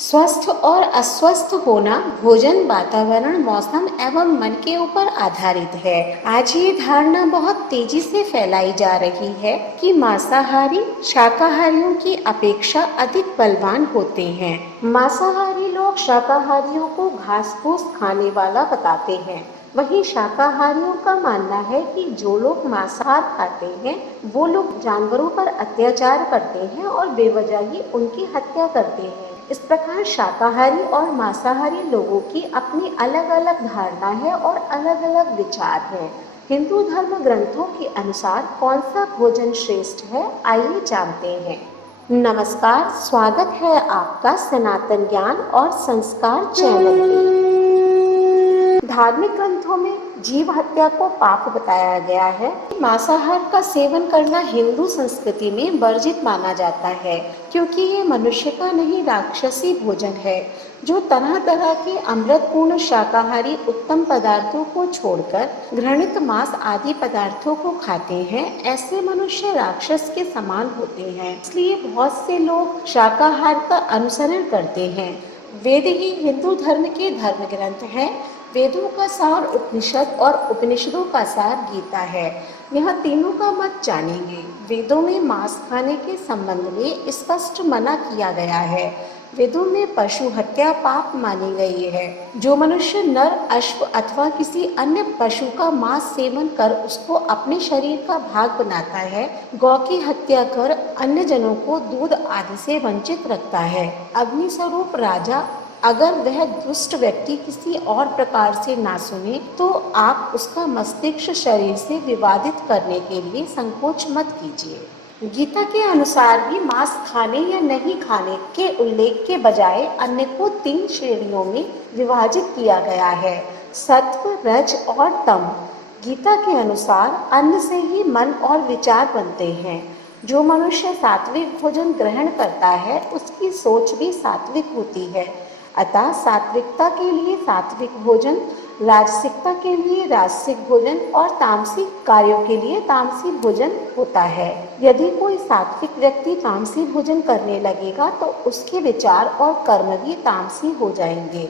स्वस्थ और अस्वस्थ होना भोजन, वातावरण, मौसम एवं मन के ऊपर आधारित है। आज ये धारणा बहुत तेजी से फैलाई जा रही है कि मांसाहारी शाकाहारियों की अपेक्षा अधिक बलवान होते हैं। मांसाहारी लोग शाकाहारियों को घास फूस खाने वाला बताते हैं। वहीं शाकाहारियों का मानना है कि जो लोग मांसाहार खाते हैं वो लोग जानवरों पर अत्याचार करते हैं और बेवजह ही उनकी हत्या करते हैं। इस प्रकार शाकाहारी और मांसाहारी लोगों की अपनी अलग अलग धारणा है और अलग अलग विचार है। हिंदू धर्म ग्रंथों के अनुसार कौन सा भोजन श्रेष्ठ है, आइए जानते हैं। नमस्कार, स्वागत है आपका सनातन ज्ञान और संस्कार चैनल पे। धार्मिक ग्रंथों में जीव हत्या को पाप बताया गया है। मांसाहार का सेवन करना हिंदू संस्कृति में वर्जित माना जाता है, क्योंकि ये मनुष्य का नहीं राक्षसी भोजन है। जो तरह तरह के अमृतपूर्ण शाकाहारी उत्तम पदार्थों को छोड़कर घृणित मांस आदि पदार्थों को खाते हैं, ऐसे मनुष्य राक्षस के समान होते हैं। इसलिए बहुत से लोग शाकाहार का अनुसरण करते हैं। वेद ही हिंदू धर्म के धर्म ग्रंथ हैं। वेदों का सार उपनिषद और उपनिषदों का सार गीता है। यह तीनों का मत जानेंगे। वेदों में मांस खाने के संबंध में स्पष्ट मना किया गया है। वेदों में पशु हत्या पाप मानी गई है। जो मनुष्य नर, अश्व अथवा किसी अन्य पशु का मांस सेवन कर उसको अपने शरीर का भाग बनाता है, गौ की हत्या कर अन्य जनों को दूध आदि से वंचित रखता है, अग्निस्वरूप राजा अगर वह दुष्ट व्यक्ति किसी और प्रकार से ना सुने तो आप उसका मस्तिष्क शरीर से विवादित करने के लिए संकोच मत कीजिए। गीता के अनुसार भी मांस खाने या नहीं खाने के उल्लेख के बजाय अन्य को 3 श्रेणियों में विभाजित किया गया है, सत्व, रज और तम। गीता के अनुसार अन्न से ही मन और विचार बनते हैं। जो मनुष्य सात्विक भोजन ग्रहण करता है उसकी सोच भी सात्विक होती है। अतः सात्विकता के लिए सात्विक भोजन, राजसिकता के लिए राजसिक भोजन और तामसिक कार्यों के लिए तामसी भोजन होता है। यदि कोई सात्विक व्यक्ति तामसी भोजन करने लगेगा तो उसके विचार और कर्म भी तामसी हो जाएंगे।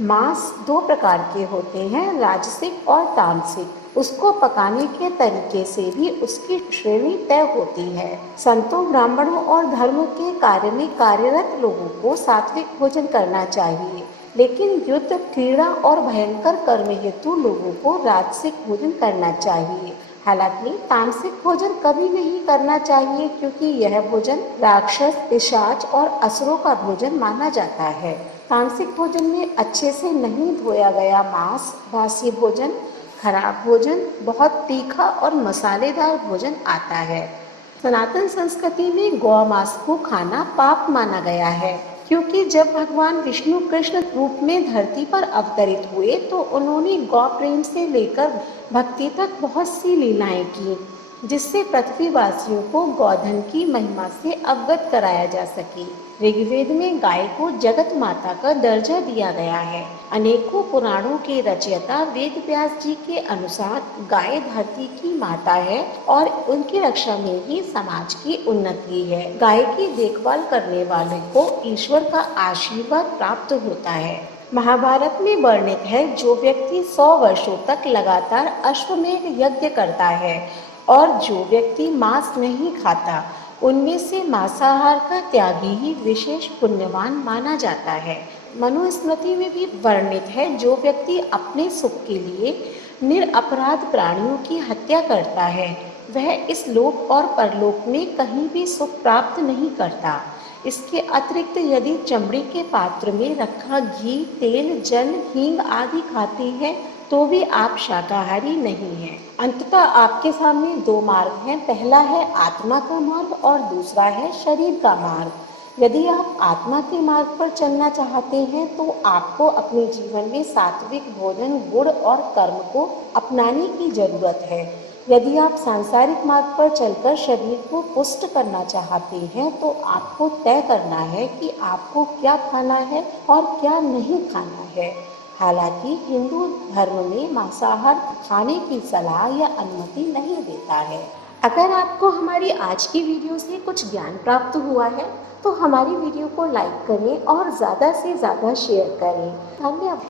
मांस 2 प्रकार के होते हैं, राजसिक और तामसिक। उसको पकाने के तरीके से भी उसकी श्रेणी तय होती है। संतों, ब्राह्मणों और धर्म के कार्य में कार्यरत लोगों को सात्विक भोजन करना चाहिए, लेकिन युद्ध, क्रीड़ा और भयंकर कर्म हेतु लोगों को राजसिक भोजन करना चाहिए। हालांकि तामसिक भोजन कभी नहीं करना चाहिए, क्योंकि यह भोजन राक्षस, पिशाच और असुरों का भोजन माना जाता है। तामसिक भोजन में अच्छे से नहीं धोया गया मांस, बासी भोजन, खराब भोजन, बहुत तीखा और मसालेदार भोजन आता है। सनातन संस्कृति में गौ मांस को खाना पाप माना गया है, क्योंकि जब भगवान विष्णु कृष्ण रूप में धरती पर अवतरित हुए तो उन्होंने गौ प्रेम से लेकर भक्ति तक बहुत सी लीलाएं की, जिससे पृथ्वीवासियों को गौधन की महिमा से अवगत कराया जा सके। ऋग्वेद में गाय को जगत माता का दर्जा दिया गया है। अनेकों पुराणों के रचयिता वेद व्यास जी के अनुसार गाय धरती की माता है और उनकी रक्षा में ही समाज की उन्नति है। गाय की देखभाल करने वाले को ईश्वर का आशीर्वाद प्राप्त होता है। महाभारत में वर्णित है, जो व्यक्ति 100 वर्षों तक लगातार अश्वमेध यज्ञ करता है और जो व्यक्ति मांस नहीं खाता, उनमें से मांसाहार का त्यागी ही विशेष पुण्यवान माना जाता है। मनुस्मृति में भी वर्णित है, जो व्यक्ति अपने सुख के लिए निरपराध प्राणियों की हत्या करता है वह इस लोक और परलोक में कहीं भी सुख प्राप्त नहीं करता। इसके अतिरिक्त यदि चमड़ी के पात्र में रखा घी, तेल, जल, हींग आदि खाते हैं तो भी आप शाकाहारी नहीं हैं। अंततः आपके सामने 2 मार्ग हैं। पहला है आत्मा का मार्ग और दूसरा है शरीर का मार्ग। यदि आप आत्मा के मार्ग पर चलना चाहते हैं तो आपको अपने जीवन में सात्विक भोजन, गुण और कर्म को अपनाने की जरूरत है। यदि आप सांसारिक मार्ग पर चलकर शरीर को पुष्ट करना चाहते हैं तो आपको तय करना है कि आपको क्या खाना है और क्या नहीं खाना है। हालांकि हिंदू धर्म में मांसाहार खाने की सलाह या अनुमति नहीं देता है। अगर आपको हमारी आज की वीडियो से कुछ ज्ञान प्राप्त हुआ है तो हमारी वीडियो को लाइक करें और ज़्यादा से ज़्यादा शेयर करें। धन्यवाद।